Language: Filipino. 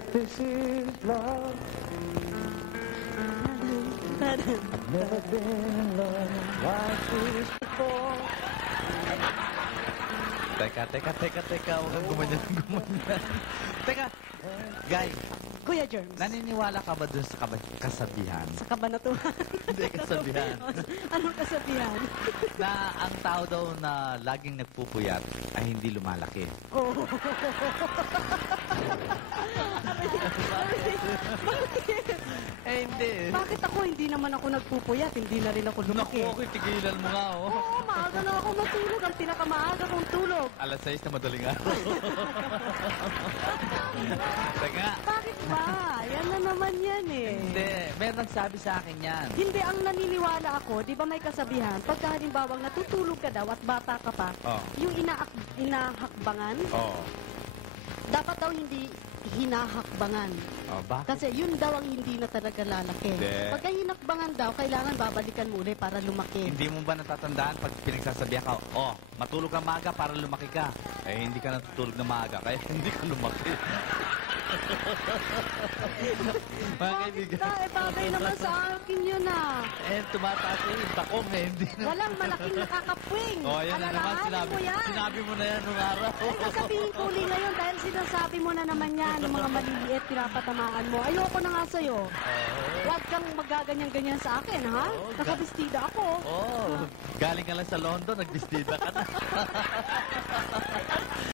This is love. Never been in love like this before. Teka. Huwag kang gumanyan. Teka, Guy, Kuya Germs. naniniwala ka ba dun sa kasabihan? Sa kabanatuhan. Hindi, kasabihan. Anong kasabihan? Na ang tao daw na laging nagpupuyat ay hindi lumalaki. Oo. Hindi. Bakit ako hindi naman ako nagpupuyat? Hindi na rin ako lumaki. Okay, tigilan mo nga, oh. Oo, maaga na ako matulog. Ang pinakamaaga kong tulog. Alas 6 na madaling araw. Teka. Bakit ba? Yan na naman yan eh. Hindi, meron nagsabi sa akin yan. Hindi, ang naniniwala ako, di ba may kasabihan, pagka halimbawang natutulog ka daw at bata ka pa, Oh. yung inahakbangan, Oo. dapat daw hindi hinahakbangan. Oh, bakit? Kasi yun daw ang hindi na talaga lalaki. Hindi. Pagka hinakbangan daw, kailangan babalikan muli para lumaki. Hindi mo ba natatandaan pag pinagsasabihan ka, oh, matulog ka maaga para lumaki ka. Eh, hindi ka natutulog na maaga, kaya hindi ka lumaki. Mga Bakit kaibigan. ba? Eh, bagay naman sa akin yun ah. Eh, tumataas eh, yung takong eh, hindi na. Walang malaking nakakapwing. Oh, yan na naman, Alalahanin mo yan. sinabi mo na yan nung araw. Ay, sasabihin ko uli ngayon dahil sinasabi mo na naman yan, ng mga maliliit, pinapatamaan mo. Ayoko na nga sa'yo. Huwag kang magaganyan-ganyan sa akin, ha? Oo, Nakabistida ako. Oh, galing ka lang sa London, nagbistida ka na.